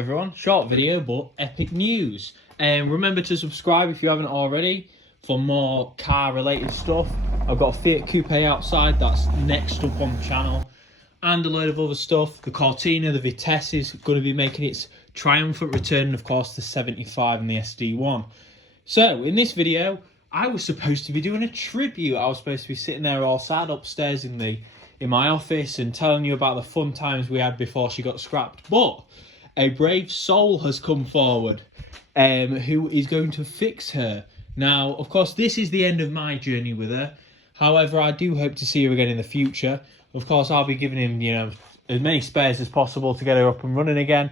everyone, short video but epic news. And remember to subscribe if you haven't already for more car related stuff. I've got a Fiat Coupe outside that's next up on the channel, and a load of other stuff. The Cortina, the Vitesse is going to be making its triumphant return, and of course the 75 and the SD1. So in this video I was supposed to be doing a tribute. I was supposed to be sitting there all sad upstairs in my office and telling you about the fun times we had before she got scrapped. But a brave soul has come forward who is going to fix her. Now, of course, this is the end of my journey with her. However, I do hope to see her again in the future. Of course, I'll be giving him, as many spares as possible to get her up and running again.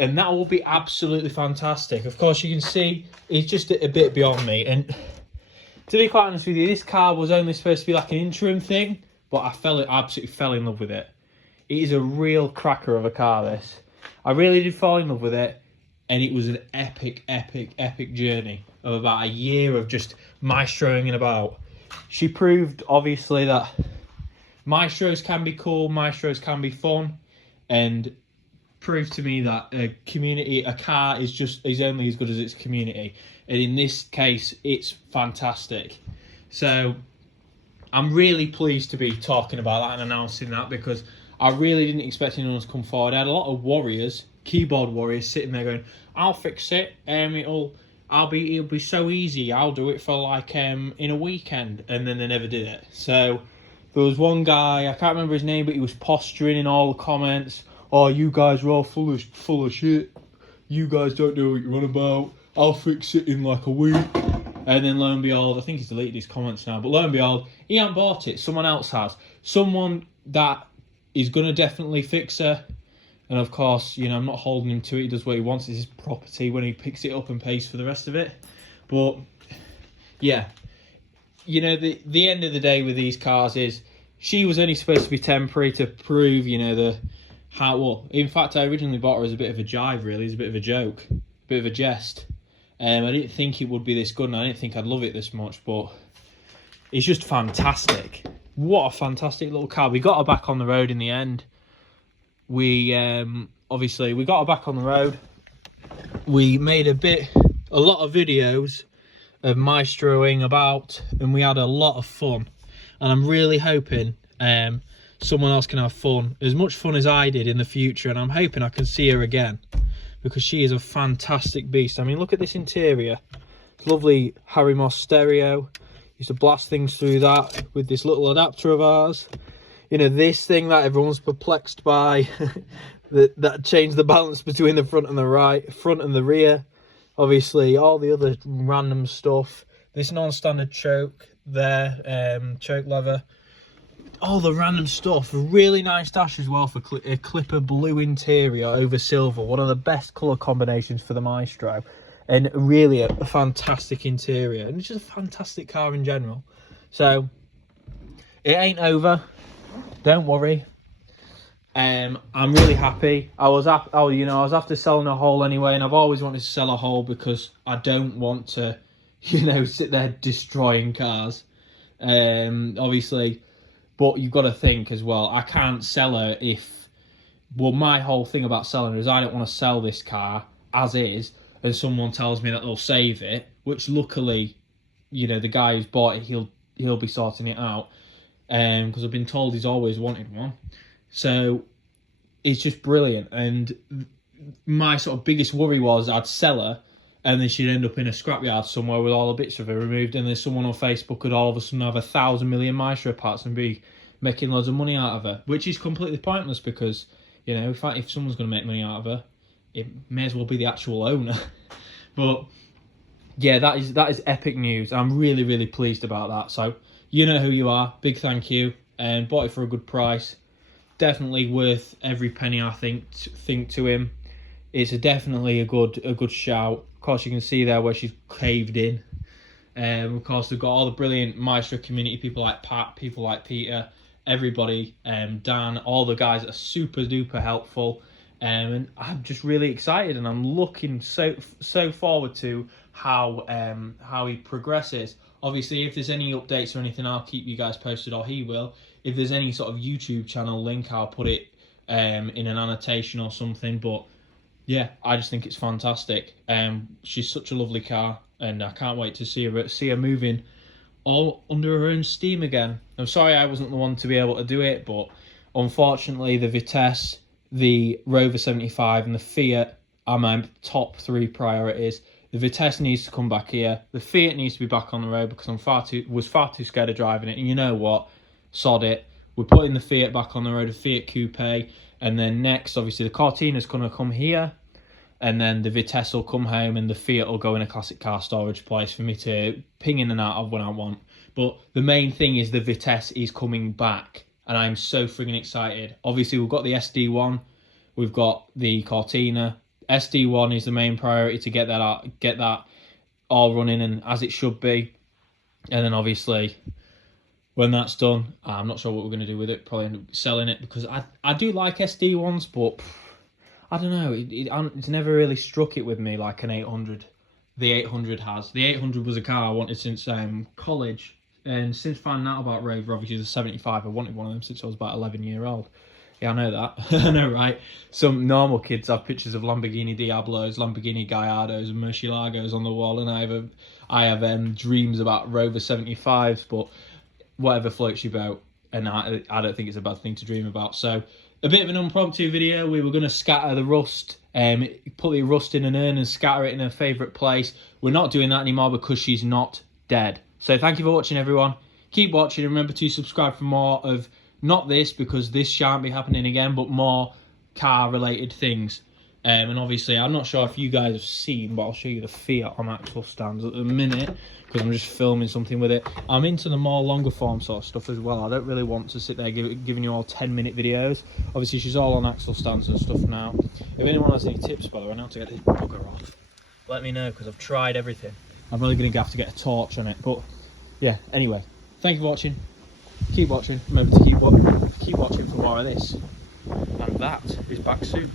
And that will be absolutely fantastic. Of course, you can see it's just a bit beyond me. And to be quite honest with you, this car was only supposed to be like an interim thing, but I absolutely fell in love with it. It is a real cracker of a car, this. I really did fall in love with it, and it was an epic, epic, epic journey of about a year of just maestroing about. She proved, obviously, that maestros can be cool, maestros can be fun, and proved to me that a car is only as good as its community. And in this case, it's fantastic. So I'm really pleased to be talking about that and announcing that, because I really didn't expect anyone to come forward. I had a lot of warriors, keyboard warriors, sitting there going, "I'll fix it. It'll be so easy. I'll do it for like in a weekend," and then they never did it. So there was one guy, I can't remember his name, but he was posturing in all the comments. "Oh, you guys are all full of shit. You guys don't know what you're on about. I'll fix it in like a week." And then lo and behold, I think he's deleted his comments now, but lo and behold, he hasn't bought it. Someone else has. Someone that is going to definitely fix her. And of course, I'm not holding him to it. He does what he wants. It's his property when he picks it up and pays for the rest of it. But yeah, the end of the day with these cars is she was only supposed to be temporary to prove, in fact, I originally bought her as a bit of a jive, really, as a bit of a joke, a bit of a jest. I didn't think it would be this good, and I didn't think I'd love it this much, but it's just fantastic. What a fantastic little car. We got her back on the road in the end. We obviously we got her back on the road. We made a lot of videos of maestroing about, and we had a lot of fun. And I'm really hoping someone else can have fun, as much fun as I did in the future, and I'm hoping I can see her again, because she is a fantastic beast. I mean, look at this interior. Lovely Harry Moss stereo. Used to blast things through that with this little adapter of ours. This thing that everyone's perplexed by, that changed the balance between the front and the rear. Obviously, all the other random stuff. This non-standard choke there, choke lever. All the random stuff. A really nice dash as well for a Clipper blue interior over silver. One of the best colour combinations for the Maestro. And really a fantastic interior. And it's just a fantastic car in general. So it ain't over. Don't worry. I'm really happy. I was after selling a whole anyway, and I've always wanted to sell a whole because I don't want to, sit there destroying cars. Obviously. But you've got to think as well, I can't sell her my whole thing about selling her is I don't want to sell this car as is, and someone tells me that they'll save it, which luckily, the guy who's bought it, he'll be sorting it out, because I've been told he's always wanted one. So it's just brilliant. And my sort of biggest worry was I'd sell her, and then she'd end up in a scrapyard somewhere with all the bits of her removed, and then someone on Facebook could all of a sudden have 1,000 million Maestro parts and be making loads of money out of her, which is completely pointless, because, if someone's going to make money out of her, it may as well be the actual owner. But yeah, that is epic news. I'm really, really pleased about that. So you know who you are. Big thank you. And bought it for a good price. Definitely worth every penny, I think to him. It's definitely a good shout. Of course, you can see there where she's caved in. Of course, we've got all the brilliant Maestro community, people like Pat, people like Peter, everybody, Dan, all the guys that are super duper helpful. And I'm just really excited, and I'm looking so forward to how he progresses. Obviously, if there's any updates or anything, I'll keep you guys posted, or he will. If there's any sort of YouTube channel link, I'll put it in an annotation or something. But yeah, I just think it's fantastic. She's such a lovely car, and I can't wait to see her moving all under her own steam again. I'm sorry I wasn't the one to be able to do it, but unfortunately the Vitesse, the Rover 75 and the Fiat are my top 3 priorities. The Vitesse needs to come back here. The Fiat needs to be back on the road because I was far too scared of driving it. And you know what? Sod it. We're putting the Fiat back on the road, a Fiat Coupe. And then next, obviously, the Cortina's going to come here. And then the Vitesse will come home and the Fiat will go in a classic car storage place for me to ping in and out of when I want. But the main thing is the Vitesse is coming back. And I'm so friggin' excited. Obviously, we've got the SD1. We've got the Cortina. SD1 is the main priority to get that out, get that all running and as it should be. And then obviously, when that's done, I'm not sure what we're going to do with it. Probably end up selling it because I do like SD1s, but I don't know. It's never really struck it with me like an 800. The 800 has. The 800 was a car I wanted since college. And since finding out about Rover, obviously the 75, I wanted one of them since I was about 11-year-old. Yeah, I know that. I know, right? Some normal kids have pictures of Lamborghini Diablos, Lamborghini Gallardos, and Murcielagos on the wall, and I have dreams about Rover 75s, but whatever floats your boat, and I don't think it's a bad thing to dream about. So, a bit of an impromptu video. We were going to scatter the rust, put the rust in an urn and scatter it in her favourite place. We're not doing that anymore because she's not dead. So, thank you for watching, everyone. Keep watching. Remember to subscribe for more of not this, because this shan't be happening again, but more car-related things. And obviously, I'm not sure if you guys have seen, but I'll show you the Fiat on axle stands at the minute, because I'm just filming something with it. I'm into the more longer form sort of stuff as well. I don't really want to sit there giving you all 10-minute videos. Obviously, she's all on axle stands and stuff now. If anyone has any tips, by the way, on how to get this bugger off, let me know, because I've tried everything. I'm really going to have to get a torch on it. But, yeah, anyway, thank you for watching. Keep watching. Remember to keep watching for more of this. And that is back soon.